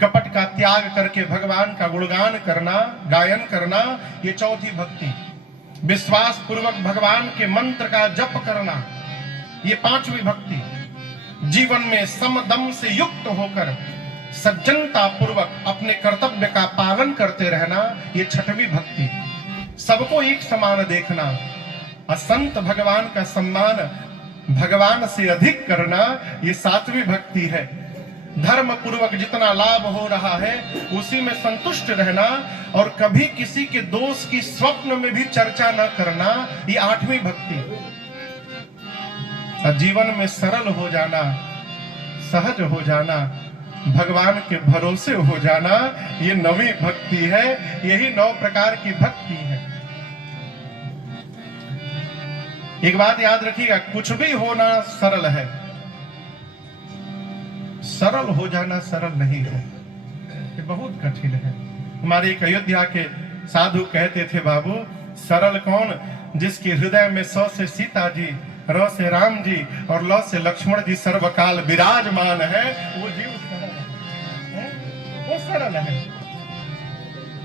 कपट का त्याग करके भगवान का गुणगान करना, गायन करना, ये चौथी भक्ति। विश्वास पूर्वक भगवान के मंत्र का जप करना, ये पांचवी भक्ति। जीवन में समदम से युक्त होकर सज्जनता पूर्वक अपने कर्तव्य का पालन करते रहना, ये छठवीं भक्ति। सबको एक समान देखना, असंत भगवान का सम्मान भगवान से अधिक करना, ये सातवीं भक्ति है। धर्म पूर्वक जितना लाभ हो रहा है उसी में संतुष्ट रहना और कभी किसी के दोष की स्वप्न में भी चर्चा न करना, ये आठवीं भक्ति। और जीवन में सरल हो जाना, सहज हो जाना, भगवान के भरोसे हो जाना, ये नवीं भक्ति है। यही 9 प्रकार की भक्ति है। एक बात याद रखिएगा, कुछ भी होना सरल है, सरल हो जाना सरल नहीं है, ये बहुत कठिन है। हमारे एक अयोध्या के साधु कहते थे, बाबू सरल कौन, जिसके हृदय में स से सीता जी, र से राम जी और ल से लक्ष्मण जी सर्वकाल विराजमान है, वो जीव सरल है, वो सरल है।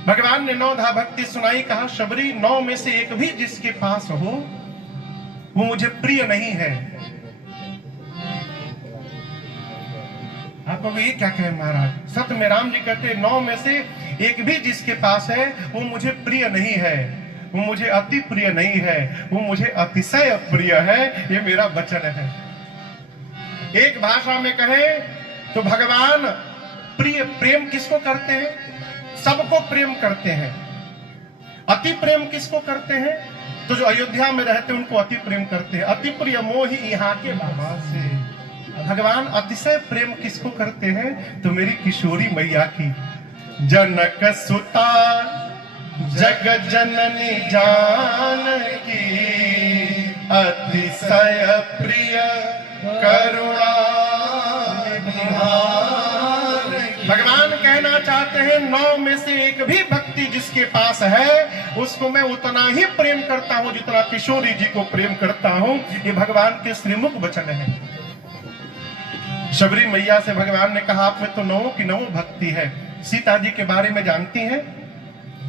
भगवान ने 9 धा भक्ति सुनाई, कहा शबरी 9 में से एक भी जिसके पास हो वो मुझे प्रिय नहीं है। आप ये क्या कहें महाराज, सत्य में राम जी कहते 9 में से एक भी जिसके पास है वो मुझे प्रिय नहीं है, वो मुझे अति प्रिय नहीं है, वो मुझे अतिशय प्रिय है, ये मेरा वचन है। एक भाषा में कहे तो भगवान प्रिय, प्रेम किसको करते हैं, सबको प्रेम करते हैं। अति प्रेम किसको करते हैं, तो जो अयोध्या में रहते हैं उनको अति प्रेम करते हैं। अति प्रिय मोहि यहाँ के बाबा से। भगवान अतिशय प्रेम किसको करते हैं, तो मेरी किशोरी मैया की। जनक सुता जग जननी जानकी, अतिशय प्रिय करुणा निधान। भगवान कहना चाहते हैं 9 में से एक भी भक्ति जिसके पास है उसको मैं उतना ही प्रेम करता हूं जितना किशोरी जी को प्रेम करता हूं। ये भगवान के श्रीमुख वचन है। शबरी मैया से भगवान ने कहा आप में तो 9 की 9 भक्ति है। सीता जी के बारे में जानती हैं?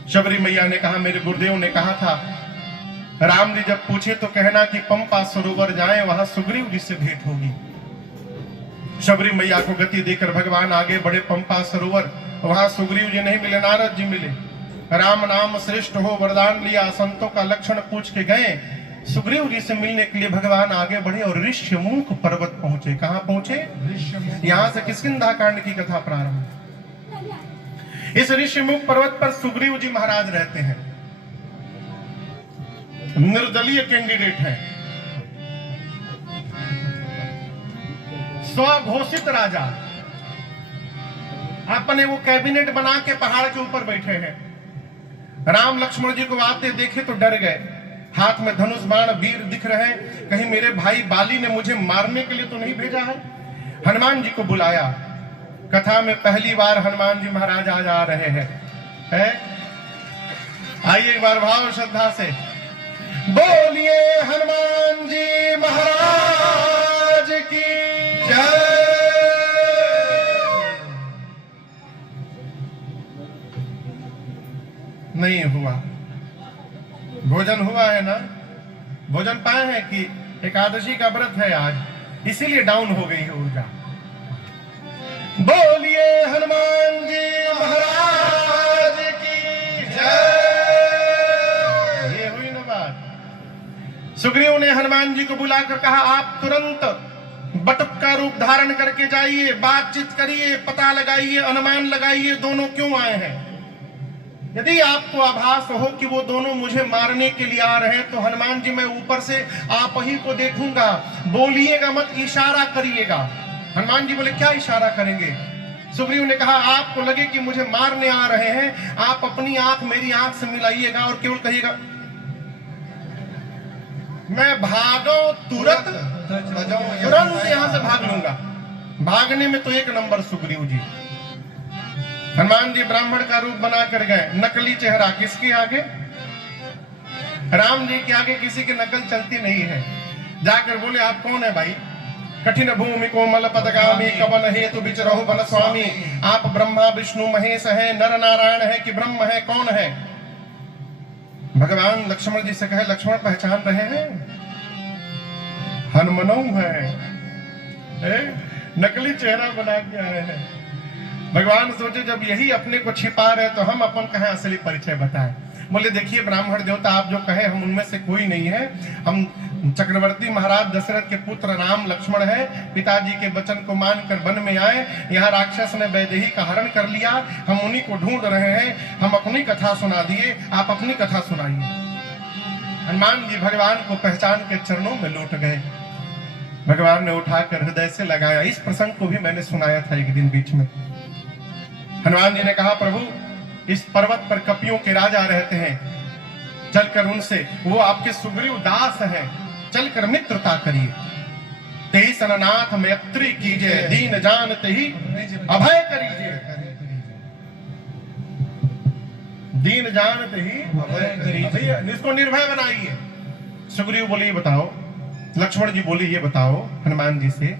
शबरी मैया ने कहा मेरे गुरुदेव ने कहा था राम जी जब पूछे तो कहना कि पंपा सरोवर जाएं, वहां सुग्रीव जी से भेंट होगी। शबरी मैया को गति देकर भगवान आगे बढ़े पंपा सरोवर। वहां सुग्रीव जी नहीं मिले, नारद जी मिले। राम नाम श्रेष्ठ हो वरदान लिया, संतों का लक्षण पूछ के गए। सुग्रीव जी से मिलने के लिए भगवान आगे बढ़े और ऋष्यमुख पर्वत पहुंचे। कहां पहुंचे? यहां से किष्किंधा कांड की कथा प्रारंभ। इस ऋष्यमुख पर्वत पर सुग्रीव जी महाराज रहते हैं, निर्दलीय कैंडिडेट हैं, स्वघोषित राजा। अपने वो कैबिनेट बना के पहाड़ के ऊपर बैठे हैं। राम लक्ष्मण जी को आते देखे तो डर गए, हाथ में धनुष बाण वीर दिख रहे हैं, कहीं मेरे भाई बाली ने मुझे मारने के लिए तो नहीं भेजा है। हनुमान जी को बुलाया। कथा में पहली बार हनुमान जी महाराज आज आ रहे हैं, आइए एक बार भाव श्रद्धा से बोलिए हनुमान जी महाराज की जय। नहीं हुआ, भोजन हुआ है ना? भोजन पाए हैं कि एकादशी का व्रत है आज, इसीलिए डाउन हो गई है ऊर्जा। बोलिए हनुमान जी महाराज की जय। ये हुई ना बात। सुग्रीव ने हनुमान जी को बुलाकर कहा आप तुरंत बटुक का रूप धारण करके जाइए, बातचीत करिए, पता लगाइए, अनुमान लगाइए दोनों क्यों आए हैं। यदि आपको आभास हो कि वो दोनों मुझे मारने के लिए आ रहे हैं तो हनुमान जी मैं ऊपर से आप ही को देखूंगा, बोलिएगा मत, इशारा करिएगा। हनुमान जी बोले क्या इशारा करेंगे? सुग्रीव ने कहा आपको लगे कि मुझे मारने आ रहे हैं, आप अपनी आंख मेरी आंख से मिलाइएगा और केवल कहिएगा मैं भागो तुरंत, तुरंत यहां से भाग लूंगा। भागने में तो एक नंबर सुग्रीव जी। हनुमान जी ब्राह्मण का रूप बना कर गए, नकली चेहरा। किसके आगे? राम जी के आगे किसी की नकल चलती नहीं है। जाकर बोले आप कौन है भाई? कठिन भूमि कोमल पदगामी कवन हेतु बिचरहु बन स्वामी। आप ब्रह्मा विष्णु महेश है, नर नारायण है कि ब्रह्म है, कौन है? भगवान लक्ष्मण जी से कहे, लक्ष्मण पहचान रहे हैं? हनुमनऊ है, नकली चेहरा बना के आए हैं। भगवान सोचे जब यही अपने को छिपा रहे तो हम अपन कहे असली परिचय बताएं। बोले देखिए ब्राह्मण देवता, आप जो कहे हम उनमें से कोई नहीं है। हम चक्रवर्ती महाराज दशरथ के पुत्र राम लक्ष्मण है। पिताजी के वचन को मानकर वन में आए, यहाँ राक्षस ने वैदेही का हरण कर लिया, हम उन्हीं को ढूंढ रहे हैं। हम अपनी कथा सुना दिए, आप अपनी कथा सुनाइए। हनुमान जी भगवान को पहचान के चरणों में लौट गए। भगवान ने उठाकर हृदय से लगाया। इस प्रसंग को भी मैंने सुनाया था एक दिन बीच में। हनुमान जी ने कहा, प्रभु इस पर्वत पर कपियों के राजा रहते हैं, चलकर उनसे, वो आपके सुग्रीव दास हैं, चलकर मित्रता करिए। तेहि सननाथ मैत्री कीजिए, दीन जानते ही अभय करिए। दीन जानते ही अभय करिए, इसको निर्भय बनाइए। सुग्रीव बोले ये बताओ, लक्ष्मण जी बोले ये बताओ हनुमान जी से,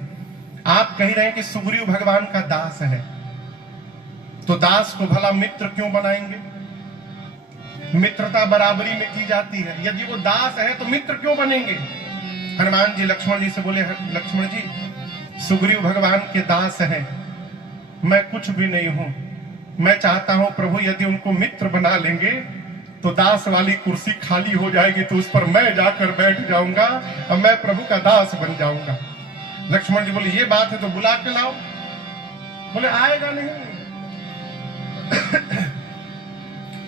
आप कह रहे हैं कि सुग्रीव भगवान का दास है, तो दास को भला मित्र क्यों बनाएंगे? मित्रता बराबरी में की जाती है। यदि वो दास है तो मित्र क्यों बनेंगे? हनुमान जी लक्ष्मण जी से बोले, लक्ष्मण जी सुग्रीव भगवान के दास हैं, मैं कुछ भी नहीं हूं। मैं चाहता हूं प्रभु यदि उनको मित्र बना लेंगे तो दास वाली कुर्सी खाली हो जाएगी, तो उस पर मैं जाकर बैठ जाऊंगा और मैं प्रभु का दास बन जाऊंगा। लक्ष्मण जी बोले ये बात है तो बुला के लाओ। बोले आएगा नहीं।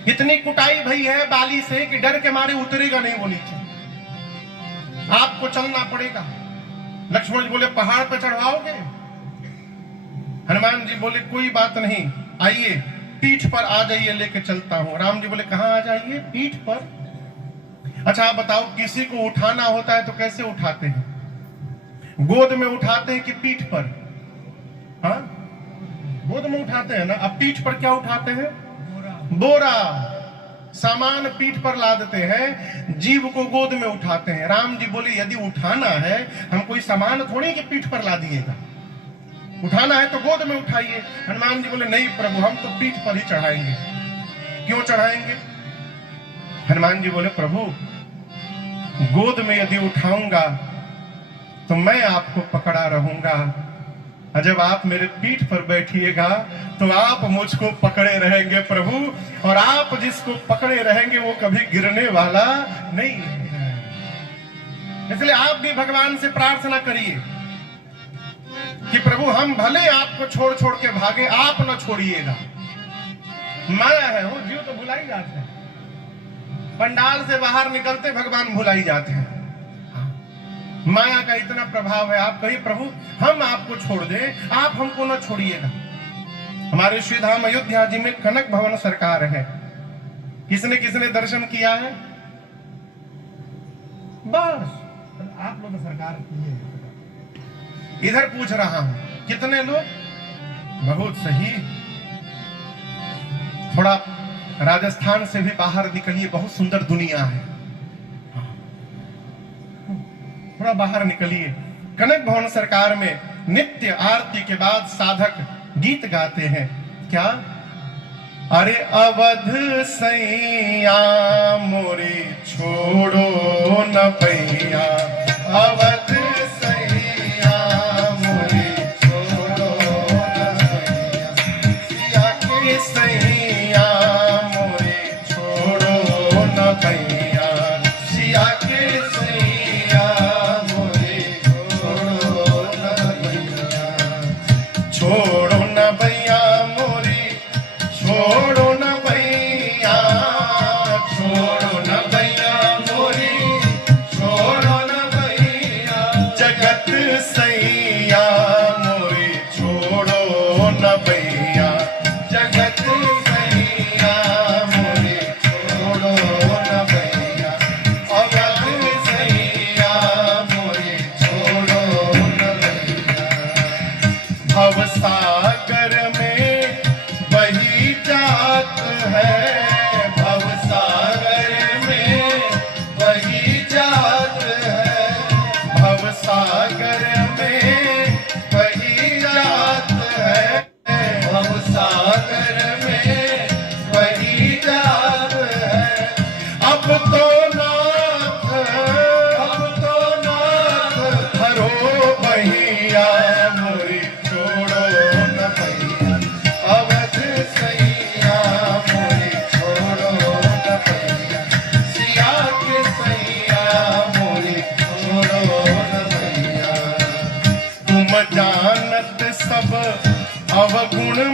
इतनी कुटाई भई है बाली से कि डर के मारे उतरेगा नहीं वो नीचे, आपको चलना पड़ेगा। लक्ष्मण जी बोले पहाड़ पे चढ़वाओगे? हनुमान जी बोले कोई बात नहीं, आइए पीठ पर आ जाइए, लेके चलता हूं। राम जी बोले कहां आ जाइए? पीठ पर। अच्छा आप बताओ, किसी को उठाना होता है तो कैसे उठाते हैं? गोद में उठाते हैं कि पीठ पर? हाँ गोद में उठाते हैं ना। अब पीठ पर क्या उठाते हैं? बोरा। सामान पीठ पर लादते हैं, जीव को गोद में उठाते हैं। राम जी बोले यदि उठाना है, हम कोई सामान थोड़ी कि पीठ पर ला दिएगा, उठाना है तो गोद में उठाइए। हनुमान जी बोले नहीं प्रभु, हम तो पीठ पर ही चढ़ाएंगे। क्यों चढ़ाएंगे? हनुमान जी बोले प्रभु गोद में यदि उठाऊंगा तो मैं आपको पकड़ा रहूंगा, और जब आप मेरे पीठ पर बैठिएगा तो आप मुझको पकड़े रहेंगे प्रभु, और आप जिसको पकड़े रहेंगे वो कभी गिरने वाला नहीं है। इसलिए आप भी भगवान से प्रार्थना करिए कि प्रभु हम भले आपको छोड़ छोड़ के भागे, आप न छोड़िएगा। माया है, वो जीव तो भुलाई जाते हैं, पंडाल से बाहर निकलते भगवान भुलाई जाते हैं। माया का इतना प्रभाव है। आप कहिए प्रभु हम आपको छोड़ दें, आप हमको न छोड़िएगा। हमारे श्री धाम अयोध्या जी में कनक भवन सरकार है। किसने किसने दर्शन किया है? बस आप लोग सरकार किए। इधर पूछ रहा हूं कितने लोग? बहुत सही। थोड़ा राजस्थान से भी बाहर निकलिए, बहुत सुंदर दुनिया है। थोड़ा बाहर निकलिए। कनक भवन सरकार में नित्य आरती के बाद साधक गीत गाते हैं। क्या? अरे अवध सैया मोरे छोड़ो न भैया, अवध सैया मोरे छोड़ो न भैया, सिया के सैया मोरे छोड़ो न भैया, सिया के सैया मोरे छोड़ो न भैया, छोड़ो न भैया मोरे, छोड़ो न भैया, छोड़ो न भैया मोरे, छोड़ो न भैया, जगत सैया मोरे छोड़ो न भैया, जगत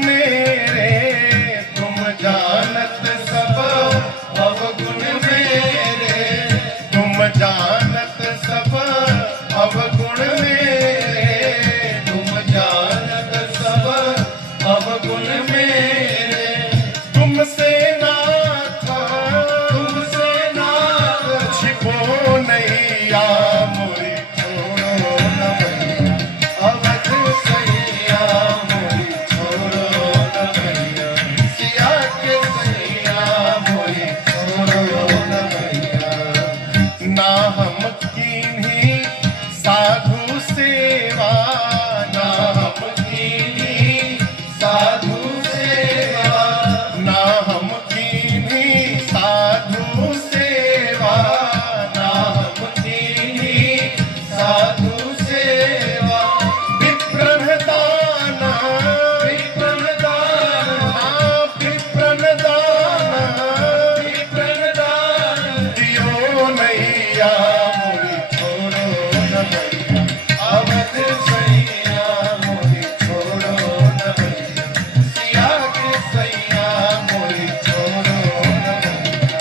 मेरे, तुम जानत सब अवगुण मेरे, तुम जानत सब अवगुण मेरे, तुम जानत सब अवगुण मेरे, तुमसे नाथ छिपो नैया मोरी छोड़ो न भैया, अवध सैया मोरी छोड़ो न भैया, सिया के सैया मोरी छोड़ो न भैया। ना हम कीन्ही साधु सेवा, ना हम कीन्ही साधु सेवा, ना हम कीन्ही साधु सेवा, ना हम कीन्ही साधु सेवा। विप्रन दान, विप्रन दान, विप्रन दान, विप्रन दान दियो नैया मोरी छोड़ो न भैया, अवध सैया मोरी छोड़ो न भैया, सिया के सैया मोरी छोड़ो न भैया।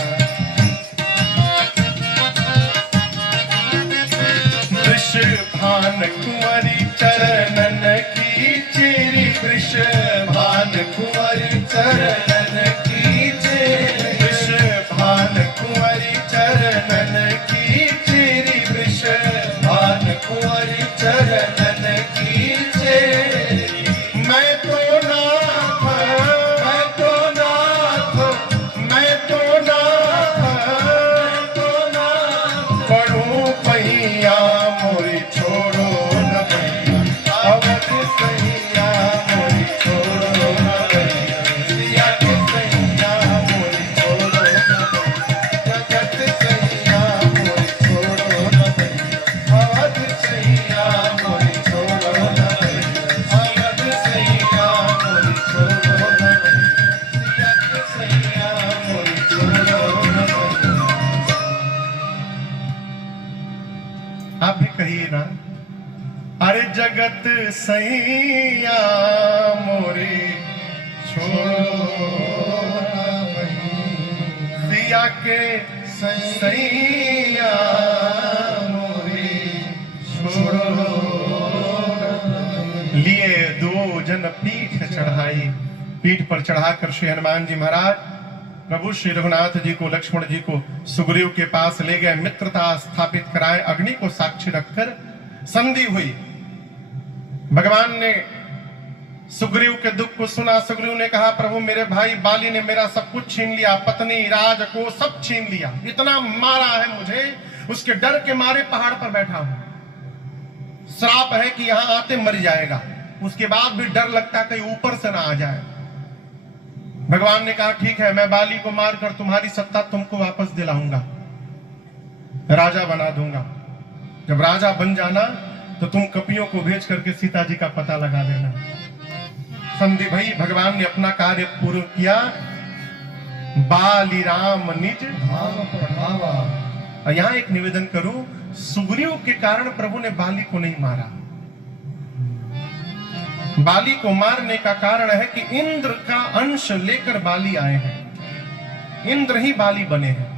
वृषभान कुंवरी चरणन की चेरी, वृषभान कुंवरी चरणन की चेरी, वृषभान कुंवरी चरणन की चेरी, वृषभान कुंवरी चरणन की चेरी। मैं तो नाथ, मैं तो नाथ, मैं तो नाथ, मैं तो नाथ पढ़ूं पैया मोरी छोड़ो न भैया, अवध सैया मोरी छोड़ो न भैया, सिया के सैया मोरी छोड़ो न भैया, जगत सैया मोरी छोड़ो न भैया, अवध सैया मोरी छोड़ो न भैया, अवध सैया मोरी छोड़ो न भैया, सिया के सैया मोरी छोड़ो न भैया। आप भी कहिए ना, अरे जगत सैया मोरी छोड़ो न भैया, सिया के सैया मोरी छोड़ो न भैया। लिए दो जन पीठ चढ़ाई, पीठ पर चढ़ाकर श्री हनुमान जी महाराज प्रभु श्री रघुनाथ जी को, लक्ष्मण जी को सुग्रीव के पास ले गए, मित्रता स्थापित कराए, अग्नि को साक्षी रखकर संधि हुई। भगवान ने सुग्रीव के दुख को सुना। सुग्रीव ने कहा, प्रभु मेरे भाई बाली ने मेरा सब कुछ छीन लिया, पत्नी राज को सब छीन लिया, इतना मारा है मुझे, उसके डर के मारे पहाड़ पर बैठा हूं। श्राप है कि यहां आते मर जाएगा, उसके बाद भी डर लगता कहीं ऊपर से ना आ जाए। भगवान ने कहा, ठीक है, मैं बाली को मारकर तुम्हारी सत्ता तुमको वापस दिलाऊंगा, राजा बना दूंगा। जब राजा बन जाना तो तुम कपियों को भेज करके सीता जी का पता लगा देना। संधि भाई, भगवान ने अपना कार्य पूर्ण किया। बाली राम निज भाव पढ़ावा। और यहां एक निवेदन करूं, सुग्रीव के कारण प्रभु ने बाली को नहीं मारा। बाली को मारने का कारण है कि इंद्र का अंश लेकर बाली आए हैं, इंद्र ही बाली बने हैं।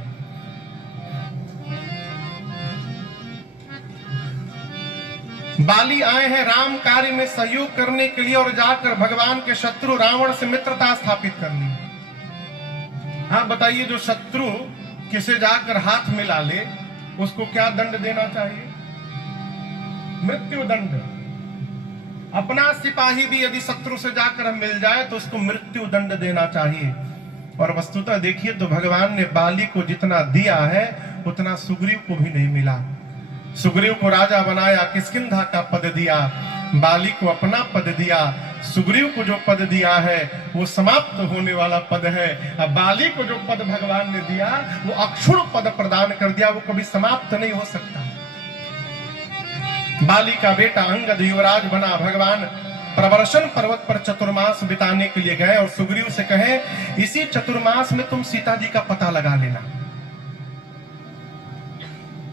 बाली आए हैं राम कार्य में सहयोग करने के लिए और जाकर भगवान के शत्रु रावण से मित्रता स्थापित करनी। हाँ बताइए, जो शत्रु किसे जाकर हाथ मिला ले उसको क्या दंड देना चाहिए? मृत्यु दंड। अपना सिपाही भी यदि शत्रु से जाकर मिल जाए तो उसको मृत्यु दंड देना चाहिए। और वस्तुतः देखिए तो भगवान ने बाली को जितना दिया है उतना सुग्रीव को भी नहीं मिला। सुग्रीव को राजा बनाया, किष्किंधा का पद दिया, बाली को अपना पद दिया। सुग्रीव को जो पद दिया है वो समाप्त होने वाला पद है। अब बाली को जो पद भगवान ने दिया वो अक्षुण पद प्रदान कर दिया, वो कभी समाप्त नहीं हो सकता। बाली का बेटा अंगद युवराज बना। भगवान प्रवर्षण पर्वत पर चतुर्मास बिताने के लिए गए और सुग्रीव से कहे, इसी चतुर्मास में तुम सीता जी का पता लगा लेना।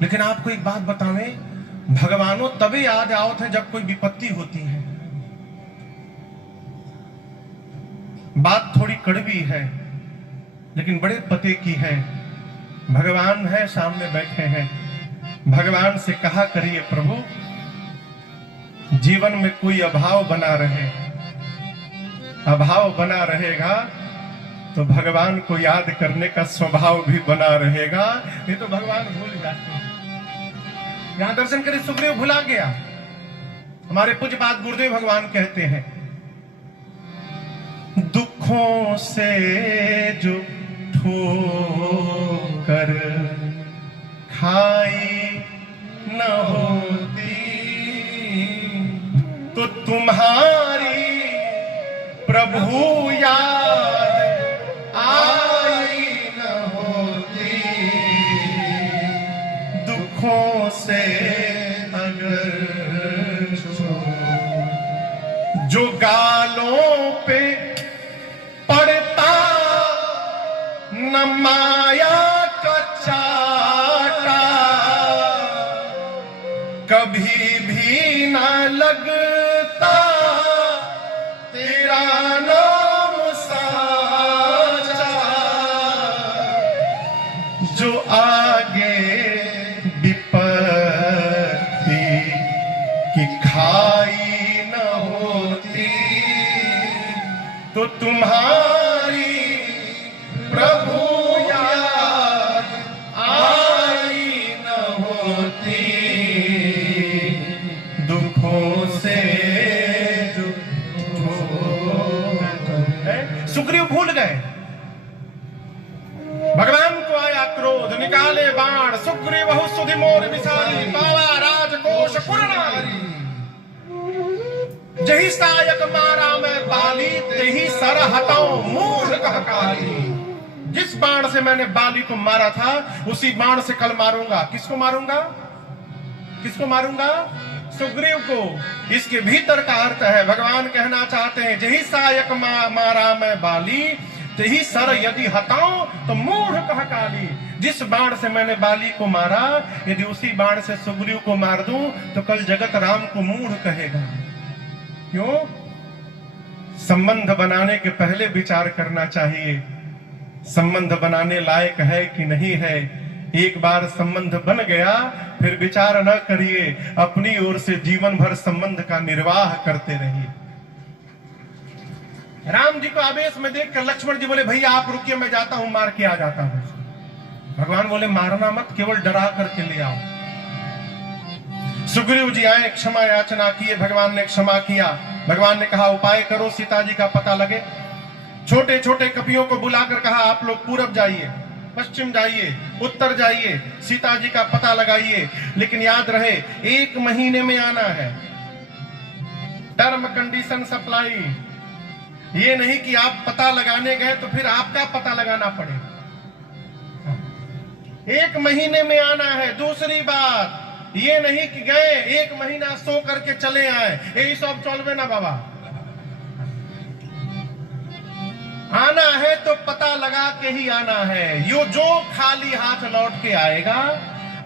लेकिन आपको एक बात बतावें, भगवानों तभी याद आओ थे जब कोई विपत्ति होती है। बात थोड़ी कड़वी है लेकिन बड़े पते की है। भगवान है सामने बैठे हैं, भगवान से कहा करिए प्रभु जीवन में कोई अभाव बना रहे, अभाव बना रहेगा तो भगवान को याद करने का स्वभाव भी बना रहेगा, नहीं तो भगवान भूल जाते हैं। यहां दर्शन करे सुग्रीव भुला गया। हमारे पूज्यपाद गुरुदेव भगवान कहते हैं दुखों से जो ठोकर खाई न होती तो तुम्हारी प्रभु याद आई न होती। दुखों से अगर जो गालों पे पड़ता न माया का चाटा कभी भी ना लगता तेरा नाम साचा। जो आगे विपत्ति की खाई न होती तो तुम्हारी प्रभु याद आई न होती। दुखों से जो सुग्रीव भूल गए। भगवान को आया क्रोध, निकाले बाण, सुग्रीव सुधि मोर विशाली पावा राजकोष पुरनारी। जही सायक मारा मैं बाली तेही सर हटाऊं मूढ़ कह काली। जिस बाण से मैंने बाली को मारा था उसी बाण से कल मारूंगा। किसको मारूंगा? किसको मारूंगा? सुग्रीव को। इसके भीतर का अर्थ है भगवान कहना चाहते हैं जही सायक मारा मैं बाली तेही सर यदि हटाऊं तो मूढ़ कह काली। जिस बाण से मैंने बाली को मारा यदि उसी बाण से सुग्रीव को मार दूं तो कल जगत राम को मूढ़ कहेगा। क्यों? संबंध बनाने के पहले विचार करना चाहिए संबंध बनाने लायक है कि नहीं है। एक बार संबंध बन गया फिर विचार न करिए, अपनी ओर से जीवन भर संबंध का निर्वाह करते रहिए। राम जी को आवेश में देखकर लक्ष्मण जी बोले भैया आप रुकिए मैं जाता हूं मार के आ जाता हूं। भगवान बोले मारना मत, केवल डरा करके ले आओ। सुग्रीव जी आए, क्षमा याचना किए, भगवान ने क्षमा किया। भगवान ने कहा उपाय करो सीता जी का पता लगे। छोटे छोटे कपियों को बुलाकर कहा आप लोग पूरब जाइए, पश्चिम जाइए, उत्तर जाइए, सीता जी का पता लगाइए। लेकिन याद रहे 1 महीने में आना है। Term condition supply. ये नहीं कि आप पता लगाने गए तो फिर आपका पता लगाना पड़े। 1 महीने में आना है। दूसरी बात ये नहीं कि गए 1 महीना सो करके चले आए, यही सब चलवे ना बाबा। आना है तो पता लगा के ही आना है। यो जो खाली हाथ लौट के आएगा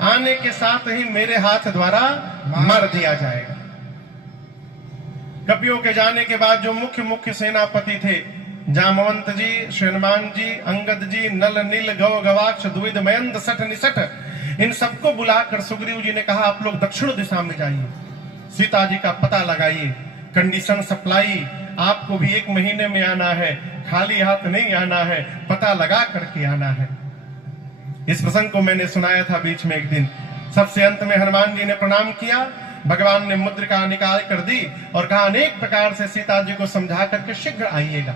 आने के साथ ही मेरे हाथ द्वारा मार दिया जाएगा। कपियों के जाने के बाद जो मुख्य सेनापति थे जामवंत जी, श्रीमान जी, अंगद जी, नल नील गौ गवाक्ष द्विविध मयंत सठ निसठ, इन सबको बुलाकर सुग्रीव जी ने कहा आप लोग दक्षिण दिशा में जाइए, सीता जी का पता लगाइए। कंडीशन सप्लाई, आपको भी 1 महीने में आना है, खाली हाथ नहीं आना है, पता लगा करके आना है। इस प्रसंग को मैंने सुनाया था बीच में एक दिन। सबसे अंत में हनुमान जी ने प्रणाम किया, भगवान ने मुद्रिका निकाल कर दी और कहा अनेक प्रकार से सीता जी को समझा करके शीघ्र आइएगा।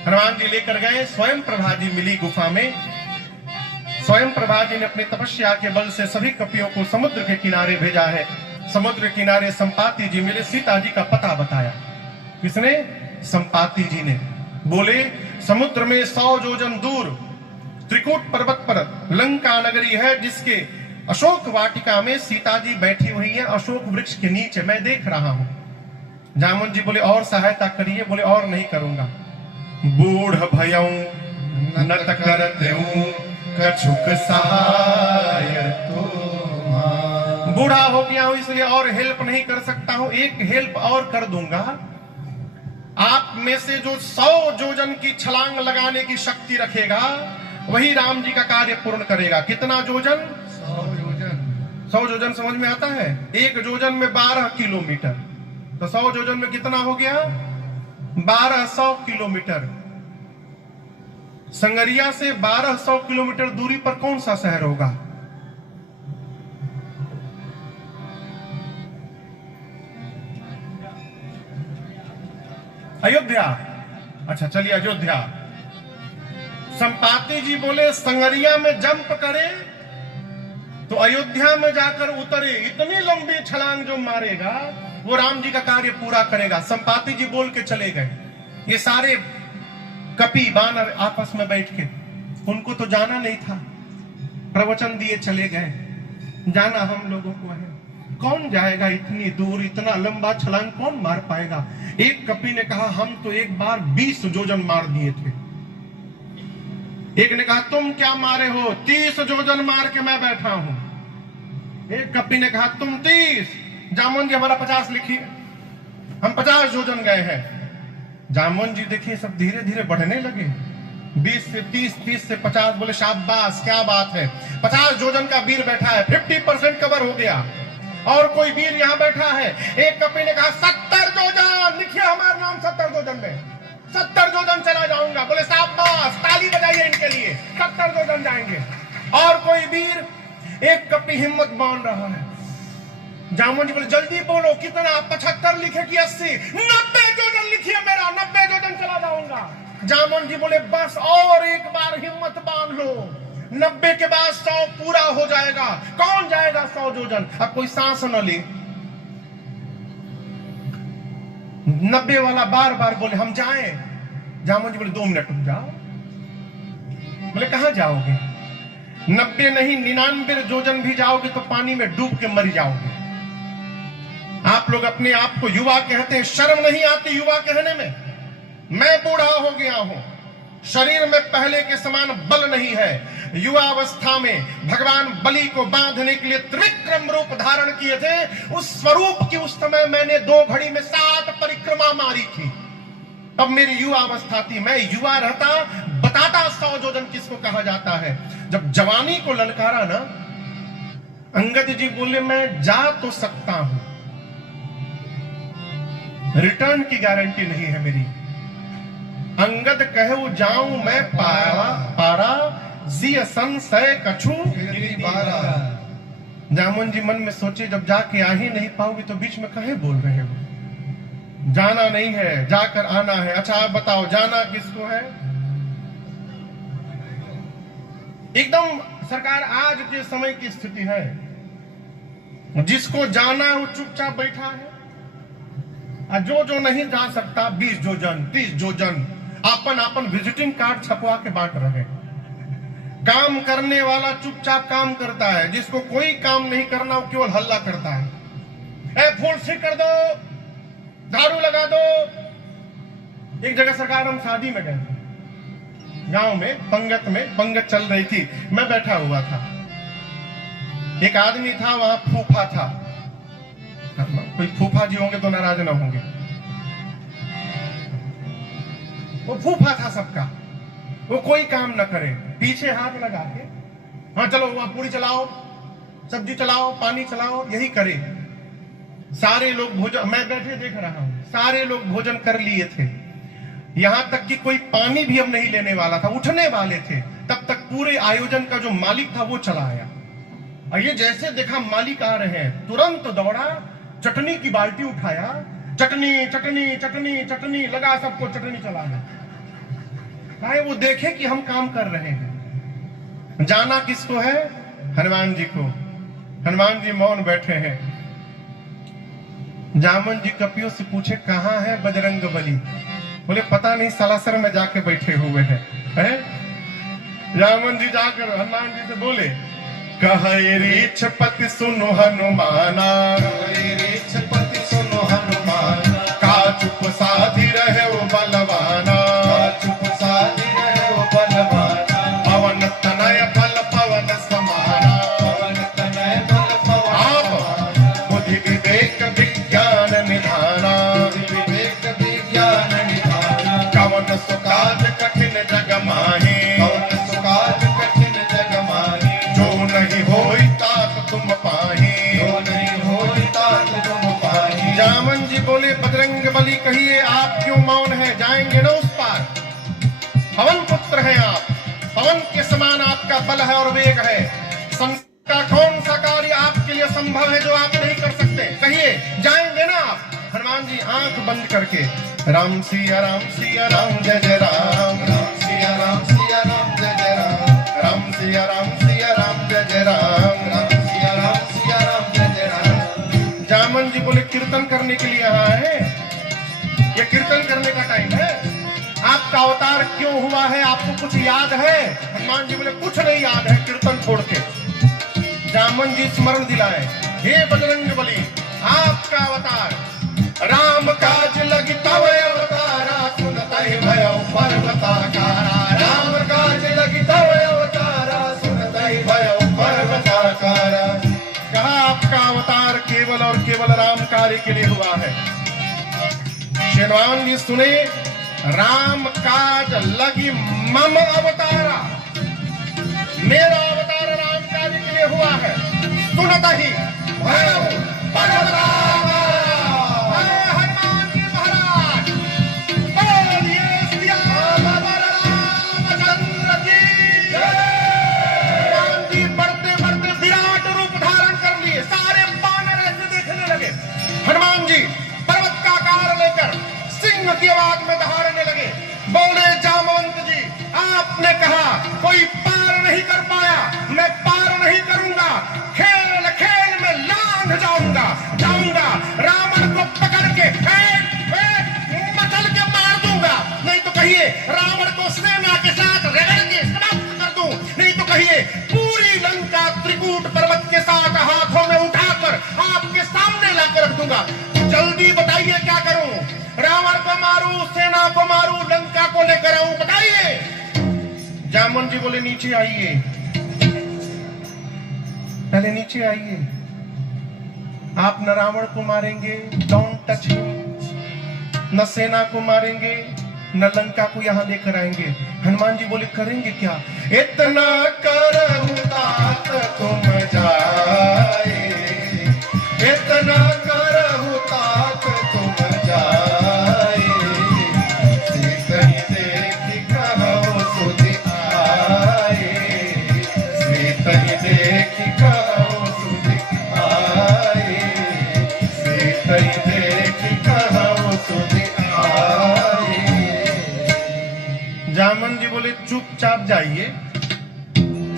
हनुमान जी लेकर गए, स्वयं प्रभा जी मिली गुफा में। स्वयं प्रभा जी ने अपनी तपस्या के बल से सभी कपियों को समुद्र के किनारे भेजा है। समुद्र किनारे संपाति जी मिले, सीता जी का पता बताया। किसने? संपाति जी ने। बोले समुद्र में 100 योजन दूर त्रिकूट पर्वत पर लंका नगरी है, जिसके अशोक वाटिका में सीता जी बैठी हुई है, अशोक वृक्ष के नीचे मैं देख रहा हूं। जामुन जी बोले और सहायता करिए। बोले और नहीं करूंगा। बूढ़ भयऊ नत करते हूं कछुक सहाय तो। बूढ़ा हो गया हूं इसलिए और हेल्प नहीं कर सकता हूं, एक हेल्प और कर दूंगा। आप में से जो 100 योजन की छलांग लगाने की शक्ति रखेगा वही राम जी का कार्य पूर्ण करेगा। कितना योजन? 100 योजन। 100 योजन समझ में आता है? एक योजन में 12 किलोमीटर, तो 100 योजन में कितना हो गया? 1200 किलोमीटर। संगरिया से 1200 किलोमीटर दूरी पर कौन सा शहर होगा? अयोध्या। अच्छा चलिए अयोध्या। संपाति जी बोले संगरिया में जंप करे तो अयोध्या में जाकर उतरे। इतनी लंबी छलांग जो मारेगा वो राम जी का कार्य पूरा करेगा। संपाति जी बोल के चले गए। ये सारे कपि बानर आपस में बैठ के, उनको तो जाना नहीं था, प्रवचन दिए चले गए। जाना हम लोगों को है, कौन जाएगा इतनी दूर, इतना लंबा छलांग कौन मार पाएगा? एक कपि ने कहा हम तो एक बार 20 योजन मार दिए थे। एक ने कहा तुम क्या मारे हो? 30 योजन मार के मैं बैठा हूं। एक कपि ने कहा तुम 30, जामुन जी हमारा 50 लिखिए, हम 50 योजन गए हैं। जामुन जी देखिए सब धीरे धीरे बढ़ने लगे, 20 से 30, 30 से 50। बोले शाबाश क्या बात है, 50 योजन का वीर बैठा है, 50% कवर हो गया। और कोई वीर यहां बैठा है। एक कपि ने कहा 70 योजन लिखिए हमारा नाम, 70 योजन में 70 योजन चला जाऊंगा। बोले शाबाश, ताली बजाइए इनके लिए, 70 योजन जाएंगे। और कोई वीर, एक कपि हिम्मत बांध रहा है। जामुन जी बोले जल्दी बोलो कितना? 75 लिखे कि 80? 90 योजन लिखिए मेरा, 90 योजन चला जाऊंगा। जामुन जी बोले बस और एक बार हिम्मत बांध लो, 90 के बाद 100 पूरा हो जाएगा। कौन जाएगा 100 योजन? अब कोई सांस न ले। 90 वाला बार बार बोले हम जाएं। जामुन जी बोले 2 मिनट रुक जाओ। बोले कहां जाओगे? 90 नहीं 99 योजन भी जाओगे तो पानी में डूब के मर जाओगे। आप लोग अपने आप को युवा कहते हैं, शर्म नहीं आती युवा कहने में? मैं बूढ़ा हो गया हूं, शरीर में पहले के समान बल नहीं है। युवा अवस्था में भगवान बलि को बांधने के लिए त्रिविक्रम रूप धारण किए थे। उस स्वरूप की उस समय मैंने 2 घड़ी में 7 परिक्रमा मारी थी, तब मेरी युवा अवस्था थी। मैं युवा रहता बताता 100 योजन किसको कहा जाता है। जब जवानी को ललकारा ना, अंगद जी बोले मैं जा तो सकता हूं, रिटर्न की गारंटी नहीं है मेरी। अंगद कहे जाऊं मैं पारा जी संशय कछु। जामुन जी मन में सोचे जब जाके आ ही नहीं पाओगे तो बीच में कहे बोल रहे हो? जाना नहीं है, जाकर आना है। अच्छा आप बताओ जाना किसको है? एकदम सरकार आज के समय की स्थिति है, जिसको जाना है वो चुपचाप बैठा है, और जो नहीं जा सकता 20 योजन 30 योजन अपन विजिटिंग कार्ड छपवा के बांट रहे। काम करने वाला चुपचाप काम करता है, जिसको कोई काम नहीं करना वो केवल हल्ला करता है। ए फूल ठीक कर दो, झाड़ू लगा दो। एक जगह सरकार हम शादी में गए, गांव में पंगत चल रही थी, मैं बैठा हुआ था। एक आदमी था वहां, फूफा था। कोई फूफा जी होंगे तो नाराज ना होंगे, वो फूफा था सबका। वो कोई काम न करे, पीछे हाथ लगा के हाँ चलो वहां पूरी चलाओ, सब्जी चलाओ, पानी चलाओ, यही करे। सारे लोग भोजन, मैं बैठे देख रहा हूं, सारे लोग भोजन कर लिए थे। यहां तक कि कोई पानी भी अब नहीं लेने वाला था, उठने वाले थे। तब तक पूरे आयोजन का जो मालिक था वो चला आया। और ये जैसे देखा मालिक आ रहे हैं, तुरंत दौड़ा, चटनी की बाल्टी उठाया, चटनी चटनी चटनी चटनी लगा, सबको चटनी चलाना। भाई वो देखे कि हम काम कर रहे हैं। जाना किसको है? हनुमान जी को। हनुमान जी मौन बैठे हैं। जामुन जी कपियों से पूछे कहां है बजरंग बली? बोले पता नहीं, सलासर में जाके बैठे हुए हैं। जामुन जी जाकर हनुमान जी से बोले कहे रीछ पति सुनो हनुमाना, पति सुनो हनुमाना, का चुप साधी रहे वो बलवाना, चुप साधी रहे वो बलवाना, पवन तनय फल पवन समाना, पवन तनय फल पवन आप बुद्धि विवेक विज्ञान निधाना, विवेक विज्ञान पवन पुत्र हैं आप, पवन के समान आपका बल है और वेग है। का कौन सा कार्य आपके लिए संभव है जो आप नहीं कर सकते? कहिए, जाएंगे ना आप? हनुमान जी आंख बंद करके राम सिया राम जय जय राम, राम सिया राम जय जय राम, राम सिया राम जय जय राम, राम सिया राम जय जय राम। जामन जी बोले कीर्तन करने के लिए यहाँ है, ये कीर्तन करने का टाइम है। आपका अवतार क्यों हुआ है, आपको कुछ याद है? हनुमान जी बोले कुछ नहीं याद है, कीर्तन छोड़ के। जामन जी स्मरण दिलाए, हे बजरंग बली, आपका अवतार राम काज लगी तव अवतारा, सुनतहि भयो पर्वताकारा, राम काज लगी तव अवतारा, सुनतहि भयो पर्वताकारा। कहा आपका अवतार केवल और केवल राम कार्य के लिए हुआ है। हनुमान जी सुने, राम काज लगी मम अवतारा, मेरा अवतार राम कार्य के लिए हुआ है। सुनतहि भयो पर्वताकारा। हनुमान जी महाराज बोलिए रामचंद्र की जय। हनुमान जी बढ़ते बढ़ते विराट रूप धारण कर लिए, सारे बानर ऐसे देखने लगे। हनुमान जी पर्वत का आकार लेकर सिंह की आवाज में दहाड़ने लगे। बोले, जामवंत जी, आपने कहा कोई पार नहीं कर पाया, मैं पार नहीं करूंगा। खेल खेल में लांघ जाऊंगा, रावण को पकड़ के मचल के मार दूंगा। नहीं तो कहिए रावण को सेना के साथ रगड़ के समाप्त कर दूं। नहीं तो कहिए पूरी लंका त्रिकूट पर्वत के साथ हाथों में उठाकर आपके सामने लाकर रख दूंगा। जल्दी बताइए क्या करूं? रावण को मारूं, सेना को मारूं, लंका को लेकर आऊं, बताइए। जामन जी बोले, नीचे आइए, पहले नीचे आइए। आप न रावण को मारेंगे, डोंट टच हिम, न सेना को मारेंगे, न लंका को यहां लेकर आएंगे। हनुमान जी बोले, करेंगे क्या? इतना करहूं तात तुम जाए, इतना करहूं तात तुम जाए, सीतहि देखि कहूं सुधि आए, सीतहि देखि कहूं सुधि आए, सीतहि देखि कहूं सुधि आए। जामन जी बोले, चुपचाप जाइए,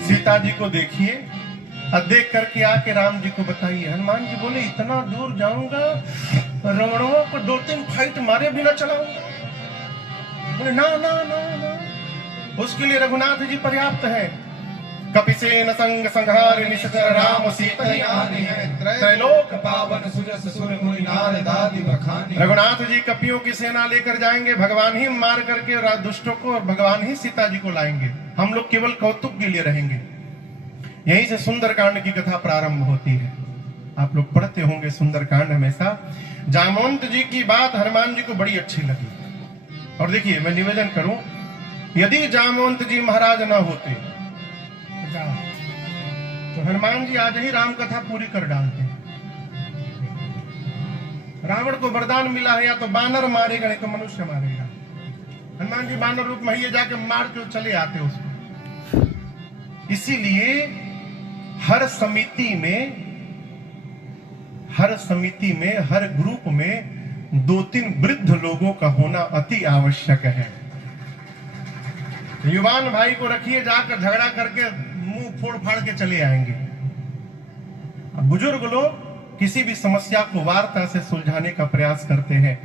सीता जी को देखिए और देख करके आके राम जी को बताइए। हनुमान जी बोले, इतना दूर जाऊंगा, रावणों को 2-3 फाइट मारे बिना चलाऊंगा? बोले, ना ना ना ना, उसके लिए रघुनाथ जी पर्याप्त है। कपिसेन संग संहार निशचर राम सीता आनी है, त्रैलोक पावन सुजस सुर मुनि नारद आदि बखानी। रघुनाथ जी कपियों की सेना लेकर जाएंगे, भगवान ही मार करके दुष्टों को और भगवान ही सीता जी को लाएंगे। हम लोग केवल कौतुक के लिए रहेंगे। यहीं से सुंदरकांड की कथा प्रारंभ होती है। आप लोग पढ़ते होंगे सुंदरकांड हमेशा। जामवंत जी की बात हनुमान जी को बड़ी अच्छी लगी। और देखिए, मैं निवेदन करूं, यदि जामवंत जी महाराज ना होते तो हनुमान जी आज ही राम कथा पूरी कर डालते। रावण को वरदान मिला है, या तो बानर मारेगा नहीं तो मनुष्य मारेगा। हनुमान जी बानर रूप में ही जाके मार के चले आते उसको। इसीलिए हर समिति में हर ग्रुप में 2-3 वृद्ध लोगों का होना अति आवश्यक है। युवान भाई को रखिए, जाकर झगड़ा करके मुंह फोड़ फाड़ के चले आएंगे। अब बुजुर्ग लोग किसी भी समस्या को वार्ता से सुलझाने का प्रयास करते हैं।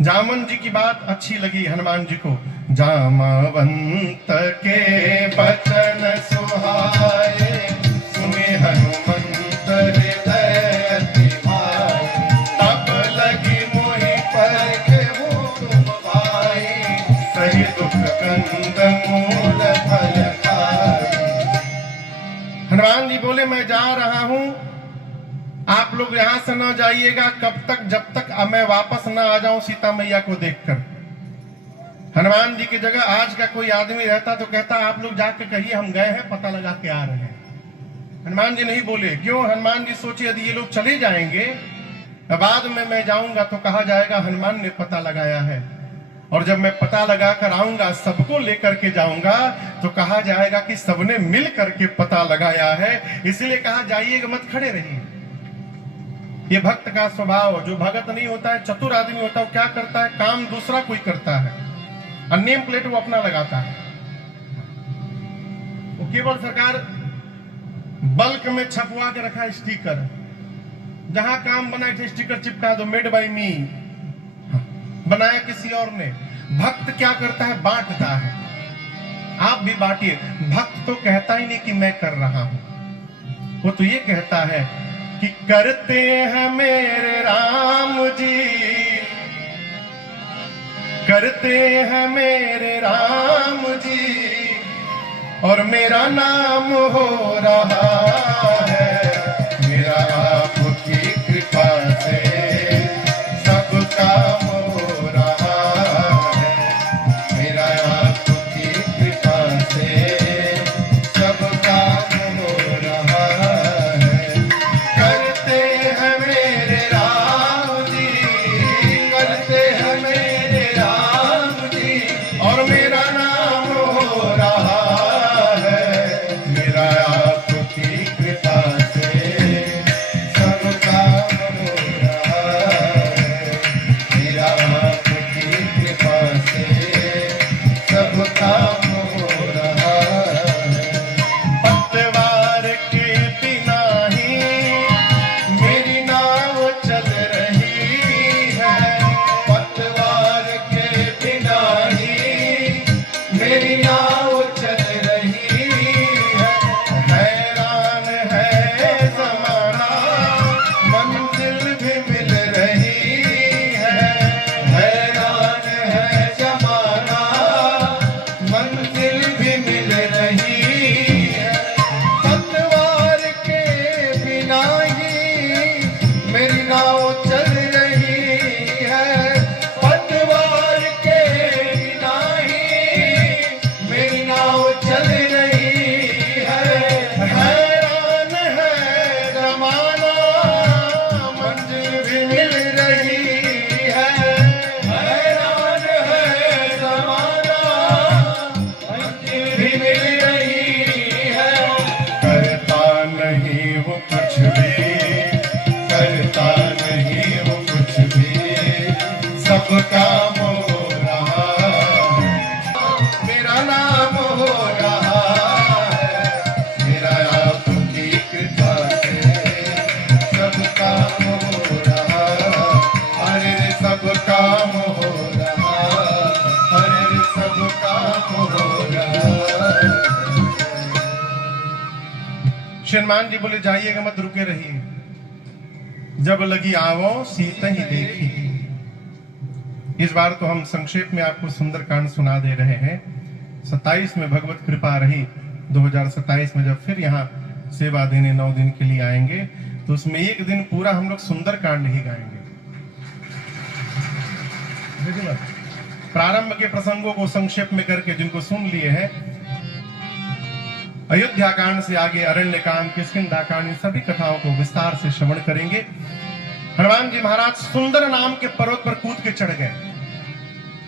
जामन जी की बात अच्छी लगी हनुमान जी को। जामवंत के बचन सुहाए, सुने हनुमंत हृदय अति भाए, तब लगी मोहि परखे वो तुम भाई, सही दुख कंद मूल फल खाई। हनुमान जी बोले, मैं जा रहा हूं, आप लोग यहां से ना जाइएगा कब तक, जब तक मैं वापस ना आ जाऊं सीता मैया को देखकर। हनुमान जी की जगह आज का कोई आदमी रहता तो कहता, आप लोग जाके कहिए हम गए हैं, पता लगा के आ रहे हैं। हनुमान जी नहीं बोले। क्यों? हनुमान जी सोचे, यदि ये लोग चले जाएंगे बाद में मैं जाऊंगा तो कहा जाएगा हनुमान ने पता लगाया है। और जब मैं पता लगा कर आऊंगा, सबको लेकर के जाऊंगा, तो कहा जाएगा कि सबने मिल करके पता लगाया है। इसलिए कहा जाइएगा मत, खड़े रहिए। ये भक्त का स्वभाव। जो भगत नहीं होता है, चतुर आदमी होता है, वो क्या करता है, काम दूसरा कोई करता है और नेम प्लेट वो अपना लगाता है। वो केवल सरकार बल्क में छपवा के रखा है स्टिकर, जहां काम बनाए थे स्टिकर चिपका दो, मेड बाय मी, बनाया किसी और ने। भक्त क्या करता है, बांटता है। आप भी बांटिए। भक्त तो कहता ही नहीं कि मैं कर रहा हूं, वो तो ये कहता है कि करते हैं मेरे राम जी, करते हैं मेरे राम जी, और मेरा नाम हो रहा है। मेरा आपकी कृपा से सब काम हो रहा है। मेरा आपकी कृपा से सब काम हो रहा है। करते हैं मेरे राम जी, करते हैं मेरे राम जी, और मेरा नाम हो रहा है। मेरा आपकी कृपा से सब काम हो रहा है। मेरा आपकी कृपा से सब काम हो रहा है। पतवार के बिना ही मेरी नाव चल रही है। पतवार के बिना ही मेरी नाव चल रही है। हैरान है ज़माना, मंजिल भी मिल रही है। हैरान है ज़माना, मंजिल भी मिल रही है। पतवार के बिना ही मेरी नाव चल रही है। पतवार के बिना ही मेरी नाव चल रही है। हैरान है ज़माना, मंजिल भी मिल रही है। हैरान है ज़माना, मंजिल भी मिल रही है। करता नहीं वो कुछ भी, करता नहीं वो कुछ भी, सब काम हो रहा है। मेरा नाम हो रहा है। मेरा आपकी कृपा से सब काम हो रहा है। अरे रे सब काम हो रहा है। अरे रे सब काम हो रहा है। श्रीमान जी बोले जाइएगा मत, रुके रहिए। जब लगी आवो सीता ही देखी। इस बार तो हम संक्षेप में आपको सुंदरकांड सुना दे रहे हैं। 27 में भगवत कृपा रही, 2027 में जब फिर यहाँ सेवा देने 9 दिन के लिए आएंगे, तो उसमें एक दिन पूरा हम लोग सुंदरकांड ही गाएंगे। प्रारंभ के प्रसंगों को संक्षेप में करके जिनको सुन लिए हैं, अयोध्या कांड से आगे अरण्य कांड, किष्किंधा कांड, इन सभी कथाओं को विस्तार से श्रवण करेंगे। हनुमान जी महाराज सुंदर नाम के पर्वत पर कूद के चढ़ गए।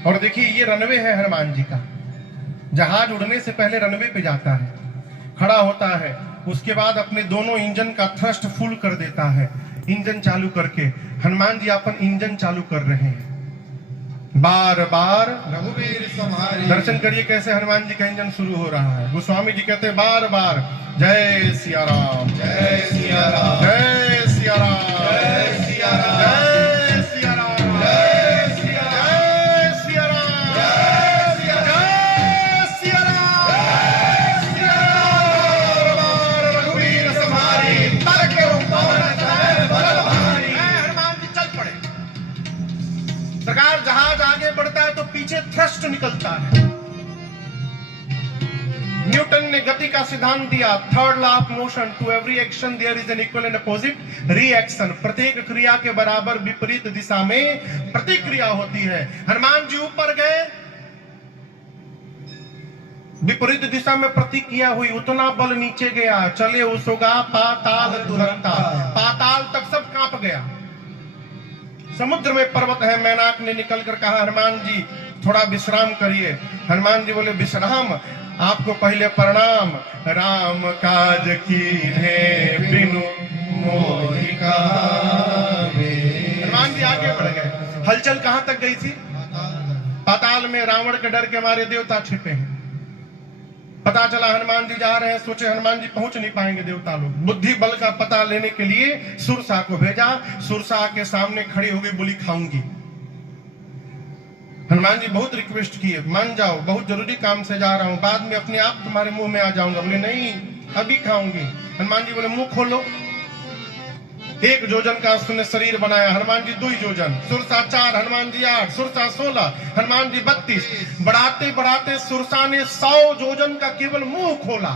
और देखिए ये रनवे है हनुमान जी का। जहाज उड़ने से पहले रनवे पे जाता है, खड़ा होता है, उसके बाद अपने दोनों इंजन का थ्रस्ट फुल कर देता है। इंजन चालू करके हनुमान जी अपन इंजन चालू कर रहे हैं। बार बार रघुवीर सम्हारी। दर्शन करिए कैसे हनुमान जी का इंजन शुरू हो रहा है। गोस्वामी जी कहते हैं बार बार जय सिया राम, जय सिया राम, जय सिया राम, जय सिया राम, जय सिया राम, जय सिया राम, जय सिया राम, जय सिया जय सिया राम, जय सिया राम। बार रघुवीर सम्हारी, तारके पवन तनय बल भारी। हनुमान जी चल पड़े। सरकार जहाज आगे बढ़ता है तो पीछे थ्रस्ट निकलता है। न्यूटन ने गति का सिद्धांत दिया, third law of motion, to every action there is an equal and opposite reaction. प्रत्येक क्रिया के बराबर विपरीत दिशा में प्रतिक्रिया होती है। हनुमान जी ऊपर गए, विपरीत दिशा में प्रतिक्रिया हुई, उतना बल नीचे गया, चले उसोगा पाताल तुरंता, पाताल तक सब कांप गया। समुद्र में पर्वत है। मैनाक ने निकल कर कहा हनुमान जी थोड़ा विश्राम करिए। हनुमान जी बोले विश्राम, आपको पहले प्रणाम। राम काज कीन्हे बिनु मोहि कावे। हनुमान जी आगे बढ़ गए। हलचल कहां तक गई थी? पाताल में। रावण के डर के मारे देवता छिपे हैं। पता चला हनुमान जी जा रहे हैं, सोचे हनुमान जी पहुंच नहीं पाएंगे देवता लोग। बुद्धि बल का पता लेने के लिए सुरसा को भेजा। सुरसा के सामने खड़ी हो गई, बोली खाऊंगी। हनुमान जी बहुत रिक्वेस्ट किए, मान जाओ, बहुत जरूरी काम से जा रहा हूं, बाद में अपने आप तुम्हारे मुंह में आ जाऊंगा। बोले नहीं, अभी खाऊंगी। हनुमान जी बोले मुंह खोलो। 1 जोजन का उसने शरीर बनाया। हनुमान जी 2 जोजन, सुरसा 4, हनुमान जी 8, सुरसा 16, हनुमान जी 32। बढ़ाते बढ़ाते सुरसा ने 100 जोजन का केवल मुंह खोला।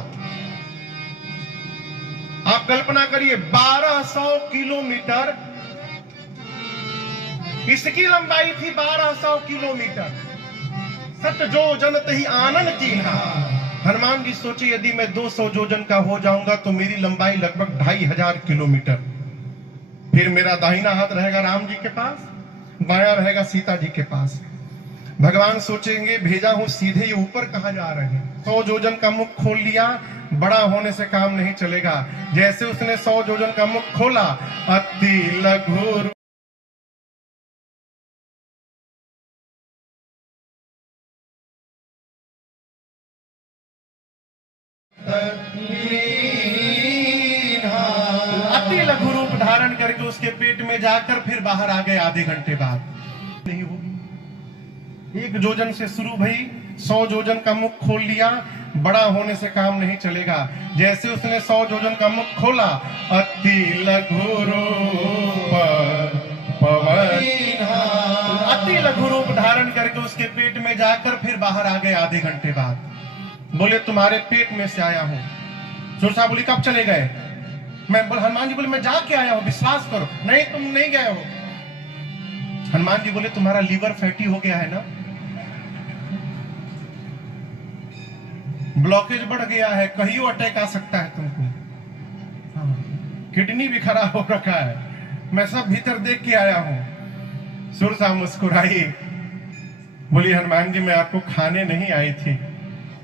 आप कल्पना करिए, 1200 किलोमीटर इसकी लंबाई थी, 1200 किलोमीटर। सत जोजन तही आनन कीन्हा। हनुमान जी सोचे यदि मैं 200 जोजन का हो जाऊंगा तो मेरी लंबाई लगभग 2500 किलोमीटर। फिर मेरा दाहिना हाथ रहेगा राम जी के पास, बायां रहेगा सीता जी के पास। भगवान सोचेंगे भेजा हूं सीधे, ये ऊपर कहां जा रहे हैं। 100 जोजन का मुख खोल लिया, बड़ा होने से काम नहीं चलेगा। जैसे उसने 100 जोजन का मुख खोला, अति लघु अति लघु रूप धारण करके उसके पेट में जाकर फिर बाहर आ गए। आधे घंटे बाद नहीं होगी। 1 जोजन से शुरू भई, 100 जोजन का मुख खोल लिया, बड़ा होने से काम नहीं चलेगा। जैसे उसने 100 जोजन का मुख खोला, अति लघु रूप अति लघु रूप धारण करके उसके पेट में जाकर फिर बाहर आ गए। आधे घंटे बाद बोले तुम्हारे पेट में से आया हूं। सुरसा बोली कब चले गए? हनुमान जी बोले मैं जाके आया हूं, विश्वास करो। नहीं, तुम नहीं गए हो। हनुमान जी बोले तुम्हारा लीवर फैटी हो गया है ना, ब्लॉकेज बढ़ गया है, कहीं अटैक आ सकता है तुमको, किडनी भी खराब हो रखा है, मैं सब भीतर देख के आया हूं। सुरसा मुस्कुराई, बोली हनुमान जी मैं आपको खाने नहीं आई थी,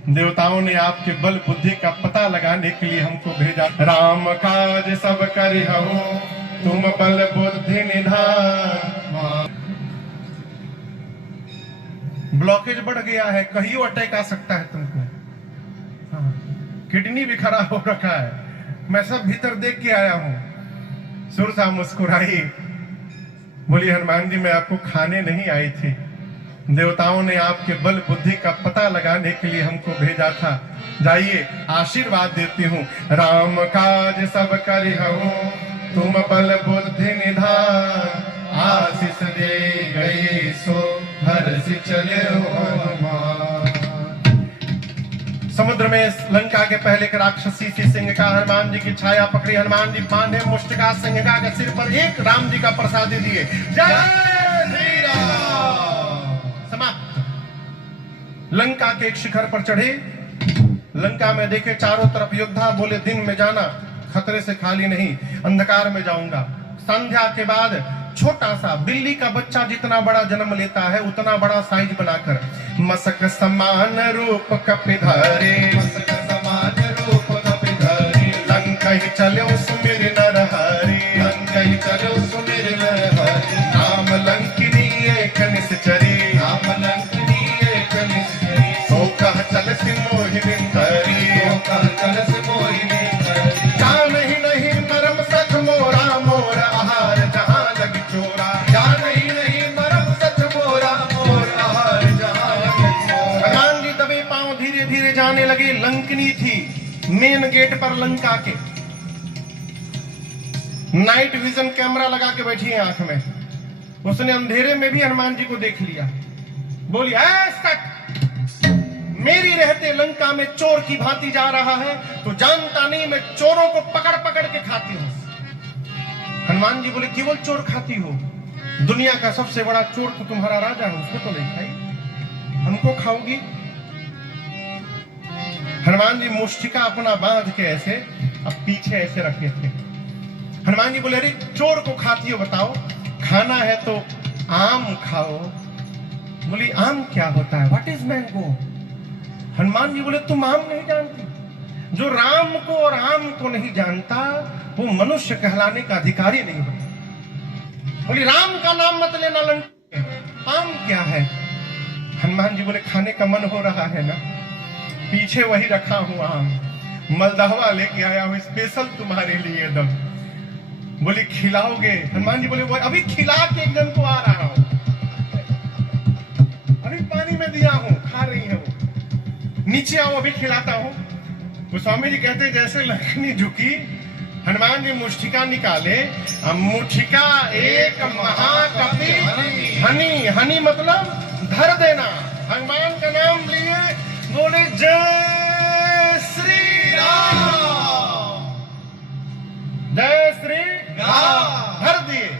देवताओं ने आपके बल बुद्धि का पता लगाने के लिए हमको भेजा। राम काज सब करिहु तुम बल बुद्धि निधान। ब्लॉकेज बढ़ गया है, कहीं अटैक आ सकता है तुमको, किडनी भी खराब हो रखा है, मैं सब भीतर देख के आया हूं। सुरसा मुस्कुराई, बोली हनुमान जी मैं आपको खाने नहीं आई थी, देवताओं ने आपके बल बुद्धि का पता लगाने के लिए हमको भेजा था। जाइए आशीर्वाद देती हूँ। राम काज सब करिहु तुम बल बुद्धि निधान, आशीष दे गए सो हर्षि चले हनुमान। समुद्र में लंका के पहले के राक्षसी सी सिंह का हनुमान जी की छाया पकड़ी। हनुमान जी बांधे मुष्टिका सिंहिका के सिर पर एक राम जी का प्रसादी दिए। जय श्री राम। समाप्त। लंका के एक शिखर पर चढ़े, लंका में देखे चारों तरफ योद्धा। बोले दिन में जाना, खतरे से खाली नहीं, अंधकार में जाऊंगा। संध्या के बाद छोटा सा बिल्ली का बच्चा जितना बड़ा जन्म लेता है उतना बड़ा साइज बनाकर मसक समान रूप कपिधारे, मसक समान रूप कपिधारे, लंका ही चले सुमिर नरहरि, लंका ही चलो सुमिर नरहरि। राम लंकिनी एक निश्चरी, राम लंकिनी एक निश्चरी, सो कह चल सिमोहिनी धरी, सो कह चल सिमोहिनी धरी। जान ही नहीं मरम सख मोरा, मोर आहार जहां लग चोरा, जान ही नहीं मरम सच मोरा, मोर आहार जहां लगे चोरा। हनुमान जी दबे पांव धीरे धीरे जाने लगे। लंकिनी थी मेन गेट पर लंका के, नाइट विजन कैमरा लगा के बैठी है आंख में। उसने अंधेरे में भी हनुमान जी को देख लिया। बोली मेरी रहते लंका में चोर की भांति जा रहा है, तो जानता नहीं मैं चोरों को पकड़ पकड़ के खाती हूँ। हनुमान जी बोले केवल चोर खाती हो, दुनिया का सबसे बड़ा चोर तो तुम्हारा राजा है, उसको तो नहीं खाई, हमको खाओगी। हनुमान जी मुष्टिका अपना बांध के ऐसे अब पीछे ऐसे रखे थे। हनुमान जी बोले अरे चोर को खाती हो, बताओ खाना है तो आम खाओ, बोली आम क्या होता है, what is mango? Hanuman ji बोले तुम आम नहीं जानती? जो राम को और आम को नहीं जानता वो मनुष्य कहलाने का अधिकारी नहीं होता। बोली राम का नाम मत लेना लंके, आम क्या है? हनुमान जी बोले खाने का मन हो रहा है ना, पीछे वही रखा हूं आम, मलदहवा लेके आया हूं स्पेशल तुम्हारे लिए दम। बोले खिलाओगे? हनुमान जी बोले वो अभी खिला के एकदम को आ रहा हूं, अभी पानी में दिया हूं, खा रही है वो, नीचे आओ अभी खिलाता हूं। गोस्वामी जी कहते जैसे लखनी झुकी, हनुमान जी मुष्टिका निकाले, मुष्टिका एक महाकपि हनी, हनी मतलब धर देना, हनुमान का नाम लिए, बोले जय श्री राम, जय श्री राम, धर दिए।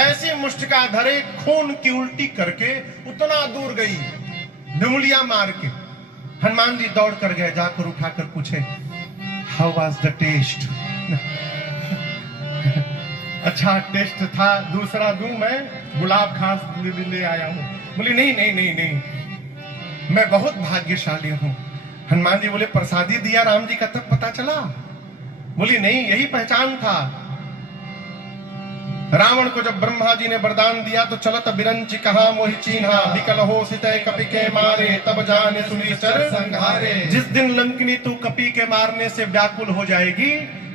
ऐसी मुष्टिका धरे, खून की उल्टी करके उतना दूर गई, डुमलिया मार के। हनुमान जी दौड़ कर गए, जाकर उठाकर पूछे हाउ वाज द टेस्ट? अच्छा टेस्ट था, दूसरा दूं मैं? गुलाब खास ले आया हूं। बोली नहीं नहीं नहीं नहीं, मैं बहुत भाग्यशाली हूं। हनुमान जी बोले प्रसादी दिया राम जी का तब पता चला? बोली नहीं, यही पहचान था। रावण को जब ब्रह्मा जी ने वरदान दिया तो चलत बिरंच कहा मोहि चीन्हा, विकल हो सितय कपि के मारे, तब जाने सुनीचर संघारे। जिस दिन लंकिनी तू कपि के मारने से व्याकुल हो जाएगी,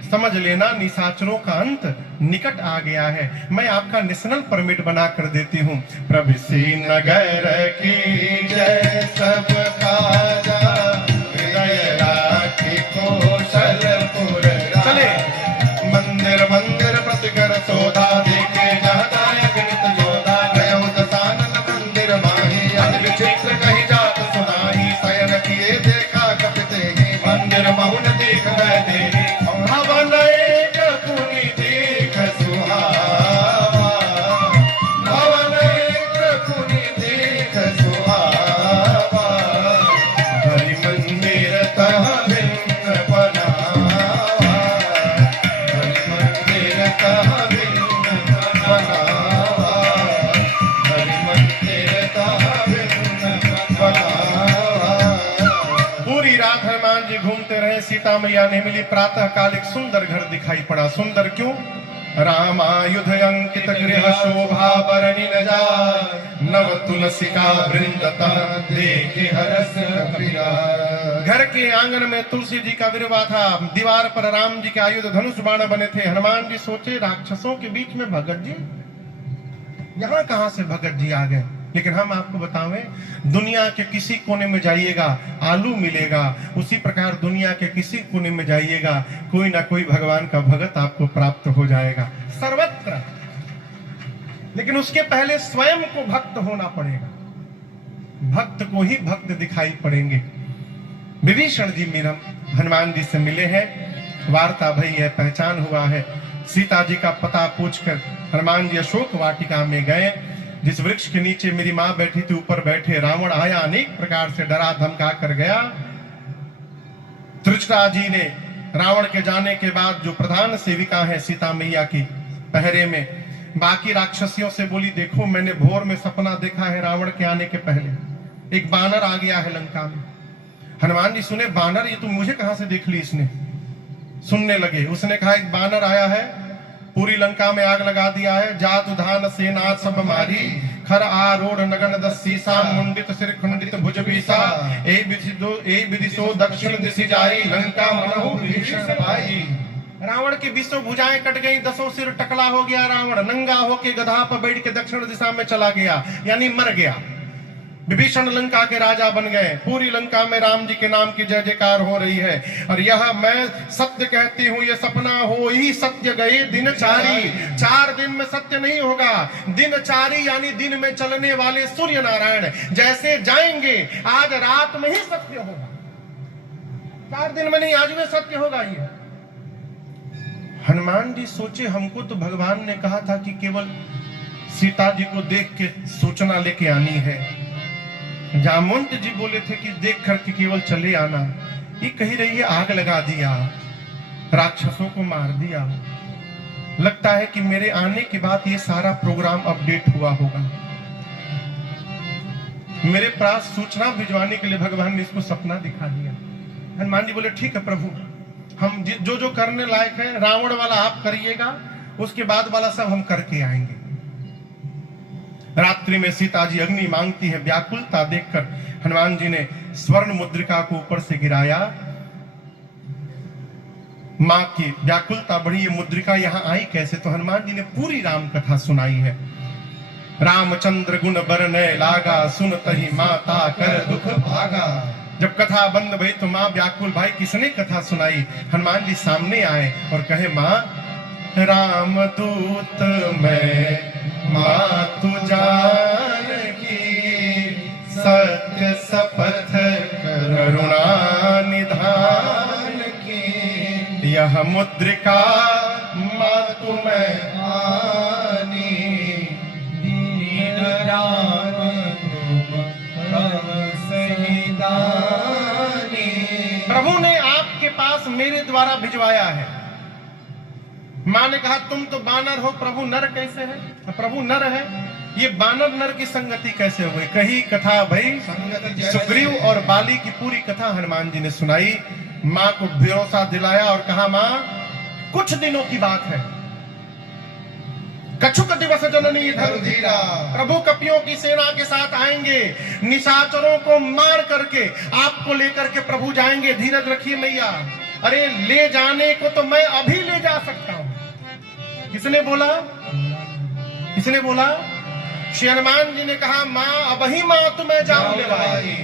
समझ लेना निशाचरों का अंत निकट आ गया है। मैं आपका नेशनल परमिट बना कर देती हूँ। प्रभु नगर की जय, सब काजा हृदय राखी कौशलपुर। चले मंदिर मंदिर प्रतिकर शोधा, देखे जहदायक नित योधा, गयो दसानन मंदिर माही, अति विचित्र कही जात सुनाही, शयन किए देखा कपिते ही, मंदिर बहुन देख गए देही, भवन एक पुनि देख सुहावा, भवन एक पुनि देख सुहावा, हरि मंदिर तह भिन्न बनावा, हरि मंदिर तह भिन्न बनावा, हरि मंदिर तह भिन्न बनावा। पूरी रात हनुमान जी घूमते रहे, सीता मैया नहीं मिली। प्रातः काल एक सुंदर घर दिखाई पड़ा। सुंदर क्यों? रामायुध अंकित गृह शोभा बरनी न जाय, नव तुलसिका वृंदता देखे हरस प्रिया। घर के आंगन में तुलसी जी का विरवा था, दीवार पर राम जी के आयुध धनुष बाण बने थे। हनुमान जी सोचे राक्षसों के बीच में भगत जी, यहाँ कहां से भगत जी आ गए? लेकिन हम आपको बतावें, दुनिया के किसी कोने में जाइएगा आलू मिलेगा, उसी प्रकार दुनिया के किसी कोने में जाइएगा कोई ना कोई भगवान का भगत आपको प्राप्त हो जाएगा सर्वत्र। लेकिन उसके पहले स्वयं को भक्त होना पड़ेगा, भक्त को ही भक्त दिखाई पड़ेंगे। विभीषण जी मेरा हनुमान जी से मिले हैं, वार्ता भई है, पहचान हुआ है। सीता जी का पता पूछकर हनुमान जी अशोक वाटिका में गए। जिस वृक्ष के नीचे मेरी मां बैठी थी ऊपर बैठे रावण आया, अनेक प्रकार से डरा धमका कर गया। त्रिजटा जी ने रावण के जाने के बाद जो प्रधान सेविका है सीता मैया की पहरे में, बाकी राक्षसियों से बोली देखो मैंने भोर में सपना देखा है, रावण के आने के पहले एक बानर आ गया है लंका में। हनुमान जी सुने बानर, ये तुम मुझे कहां से देख ली? इसने सुनने लगे, उसने कहा एक बानर आया है, पूरी लंका में आग लगा दिया है, जात उधान सेना सब मारी, खर आरोढ़ नगन दस सीसा, मुंडित सिर खंडित भुज बीसा, ए विधि सो दक्षिण दिशि जाई, लंका मनहु विभीषण भाई। रावण की 20 भुजाएं कट गई, 10 सिर टकला हो गया। रावण नंगा होके गधा पर बैठ के दक्षिण दिशा में चला गया, यानी मर गया। विभीषण लंका के राजा बन गए। पूरी लंका में राम जी के नाम की जय जयकार हो रही है। और यह मैं सत्य कहती हूँ, ये सपना हो ही सत्य गए दिन चारी। 4 दिन में सत्य नहीं होगा, दिन चारी यानी दिन में चलने वाले सूर्य नारायण जैसे जाएंगे, आज रात में ही सत्य होगा, 4 दिन में नहीं, आज में सत्य होगा। ये हनुमान जी सोचे हमको तो भगवान ने कहा था कि केवल सीता जी को देख के सूचना लेके आनी है। जामवंत जी बोले थे कि देख करके केवल चले आना। ये कही रही है आग लगा दिया, राक्षसों को मार दिया। लगता है कि मेरे आने के बाद ये सारा प्रोग्राम अपडेट हुआ होगा। मेरे पास सूचना भिजवाने के लिए भगवान ने इसको सपना दिखा दिया। हनुमान जी बोले ठीक है प्रभु, हम जो जो करने लायक है, रावण वाला आप करिएगा, उसके बाद वाला सब हम करके आएंगे। रात्रि में सीता जी अग्नि मांगती है, व्याकुलता देखकर हनुमान जी ने स्वर्ण मुद्रिका को ऊपर से गिराया। मां की व्याकुलता बढ़ी, ये मुद्रिका यहां आई कैसे? तो हनुमान जी ने पूरी राम कथा सुनाई है। रामचंद्र गुण बरनय लागा, सुनतहि माता कर दुख भागा। जब कथा बंद भई तो मां व्याकुल, भाई किसने कथा सुनाई? हनुमान जी सामने आए और कहे मां, राम दूत मैं मातु जानकी, सत्य शपथ करुणा निधान की। यह मुद्रिका मातु मैं आनी, दीन राम तुम प्रभ सहिदानी। प्रभु ने आपके पास मेरे द्वारा भिजवाया है। मां ने कहा तुम तो बानर हो, प्रभु नर कैसे है? प्रभु नर है, ये बानर नर की संगति कैसे हो गई? कही कथा भाई सुग्रीव और बाली की पूरी कथा हनुमान जी ने सुनाई। मां को भरोसा दिलाया और कहा मां कुछ दिनों की बात है, कछुक दिवस जननी धनुधीरा, प्रभु कपियों की सेना के साथ आएंगे, निशाचरों को मार करके आपको लेकर के प्रभु जाएंगे। धीरज रखिए मैया। अरे ले जाने को तो मैं अभी ले जा सकता हूं। किसने बोला? किसने बोला? श्री हनुमान जी ने कहा मां अबही मां तुम्हें जाऊं ले भाई,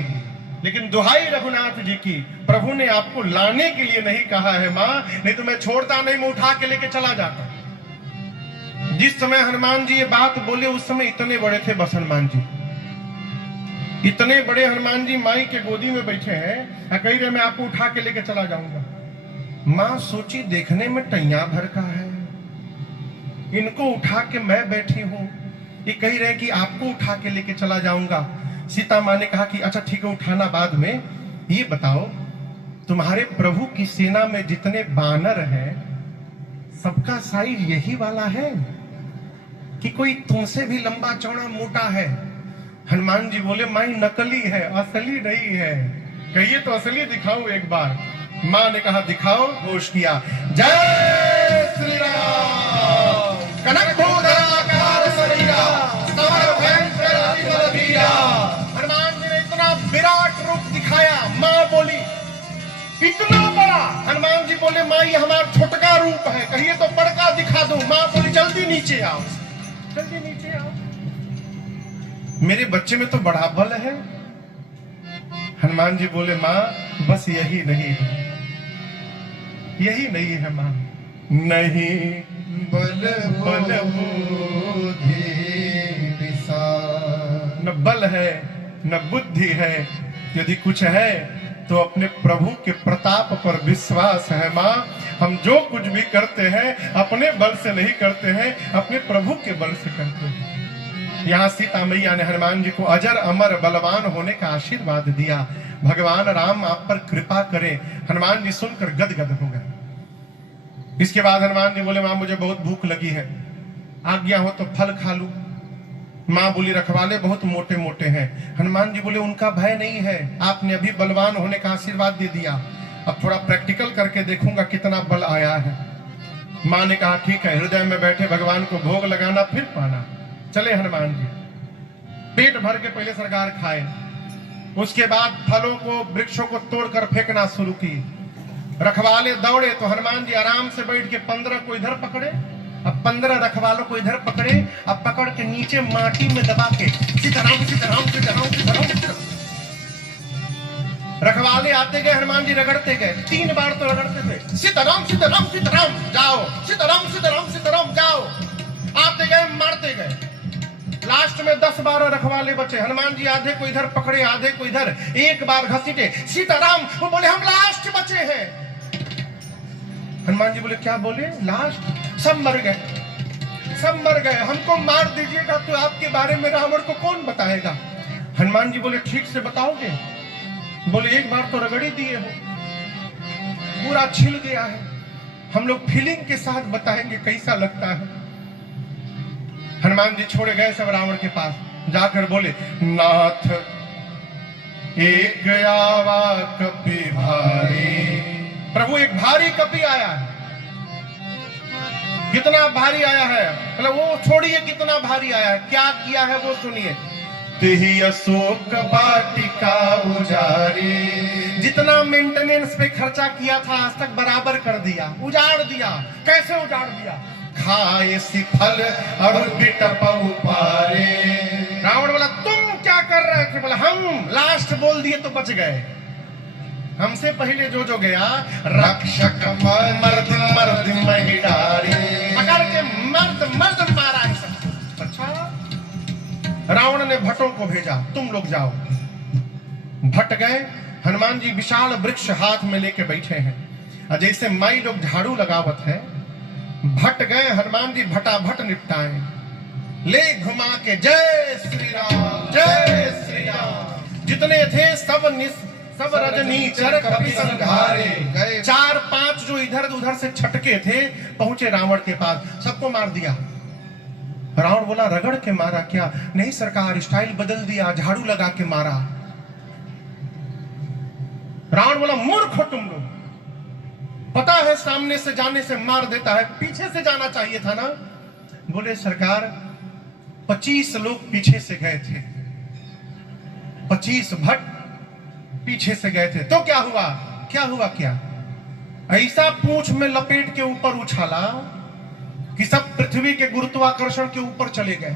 लेकिन दुहाई रघुनाथ जी की, प्रभु ने आपको लाने के लिए नहीं कहा है मां, नहीं तो मैं छोड़ता नहीं, मैं उठा के लेके चला जाता। जिस समय हनुमान जी ये बात बोले उस समय इतने बड़े थे बस हनुमान जी, इतने बड़े हनुमान जी माई के गोदी में बैठे हैं, कही रहे मैं आपको उठा के लेके चला जाऊंगा। मां सोची देखने में टैया भर का है, इनको उठा के मैं बैठी हूं, ये कही रहे कि आपको उठा के लेके चला जाऊंगा। सीता मां ने कहा कि अच्छा ठीक है उठाना बाद में, ये बताओ तुम्हारे प्रभु की सेना में जितने बानर हैं सबका साइज यही वाला है कि कोई तुमसे भी लंबा चौड़ा मोटा है? हनुमान जी बोले माई नकली है, असली नहीं है। कहिए तो असली दिखाओ एक बार। मां ने कहा दिखाओ, घोष किया जय श्री राम। कनक आकार शरीरा, समर भयंकर अति बलबीरा। हनुमान जी ने इतना विराट रूप दिखाया। मां बोली इतना बड़ा? हनुमान जी बोले मां ये हमारा छोटका रूप है, कहिए तो बड़का दिखा दूं। मां बोली जल्दी नीचे आओ, जल्दी नीचे आओ, मेरे बच्चे में तो बड़ा बल है। हनुमान जी बोले मां बस यही नहीं है, यही नहीं है मां, नहीं बल बल बुद्धि विशाल। न बल है न बुद्धि है, यदि कुछ है तो अपने प्रभु के प्रताप पर विश्वास है मां। हम जो कुछ भी करते हैं अपने बल से नहीं करते हैं, अपने प्रभु के बल से करते हैं। यहाँ सीता मैया ने हनुमान जी को अजर अमर बलवान होने का आशीर्वाद दिया। भगवान राम आप पर कृपा करें। हनुमान जी सुनकर गदगद हो गए। इसके बाद हनुमान जी बोले मां मुझे बहुत भूख लगी है, आज्ञा हो तो फल खा लूं। मां बोली रखवाले बहुत मोटे मोटे हैं। हनुमान जी बोले उनका भय नहीं है, आपने अभी बलवान होने का आशीर्वाद दे दिया, अब थोड़ा प्रैक्टिकल करके देखूंगा कितना बल आया है। मां ने कहा ठीक है, हृदय में बैठे भगवान को भोग लगाना फिर पाना। चले हनुमान जी, पेट भर के पहले सरकार खाए, उसके बाद फलों को वृक्षों को तोड़कर फेंकना शुरू की। रखवाले दौड़े तो हनुमान जी आराम से बैठ के 15 को इधर पकड़े, अब 15 रखवालों को इधर पकड़े, अब पकड़ के नीचे माटी में दबा के सीताराम सीताराम सीताराम सीताराम। रखवाले आते गए, हनुमान जी रगड़ते गए, 3 बार तो रगड़ते थे, सीताराम सीताराम सीताराम जाओ, सीताराम सीताराम सीताराम जाओ। आते गए मारते गए, लास्ट में 10-12 रखवाले बचे। हनुमान जी आधे को इधर पकड़े आधे को इधर, एक बार घसीटे सीताराम, वो बोले हम लास्ट बचे हैं। हनुमान जी बोले क्या बोले? लास्ट? सब मर गए, सब मर गए, हमको मार दीजिएगा तो आपके बारे में रावण को कौन बताएगा? हनुमान जी बोले ठीक से बताओगे? बोले एक बार तो रगड़ी दिए हो, पूरा छिल गया है, हम लोग फीलिंग के साथ बताएंगे कैसा लगता है। हनुमान जी छोड़े गए सब रावण के पास, जाकर बोले नाथ एक आवा कपि भारी। प्रभु एक भारी कपि आया है। कितना भारी आया है, मतलब वो छोड़िए कितना भारी आया है, क्या किया है वो सुनिए। तेहि अशोक वाटिका उजारी। जितना मेंटेनेंस पे खर्चा किया था आज तक बराबर कर दिया, उजाड़ दिया। कैसे उजाड़ दिया? खाए सी फल और बिटपउ पारे। रावण बोला तुम क्या कर रहे थे? बोला हम लास्ट बोल दिए तो बच गए, हमसे पहले जो गया रक्षक मर्द मर्द महिडारी, पकड़ के मर्द मर्द मारा है सब। अच्छा, रावण ने भट्टों को भेजा, तुम लोग जाओ। भट्ट गए, हनुमान जी विशाल वृक्ष हाथ में लेके बैठे हैं, और जैसे माई लोग झाड़ू लगावत है, भट्ट गए, हनुमान जी भटाभट निपटाए, ले घुमा के जय श्री राम जय श्री राम। जितने थे सब रजनीचर कपि संघारे। 4-5 जो इधर उधर से छटके थे पहुंचे रावण के पास, सबको मार दिया। रावण बोला रगड़ के मारा क्या? नहीं सरकार, स्टाइल बदल दिया, झाड़ू लगा के मारा। रावण बोला मूर्ख हो तुम लोग, पता है सामने से जाने से मार देता है, पीछे से जाना चाहिए था ना। बोले सरकार 25 लोग पीछे से गए थे, 25 भट्ट पीछे से गए थे, तो क्या हुआ? क्या हुआ? क्या ऐसा पूंछ में लपेट के ऊपर उछाला कि सब पृथ्वी के गुरुत्वाकर्षण के ऊपर चले गए।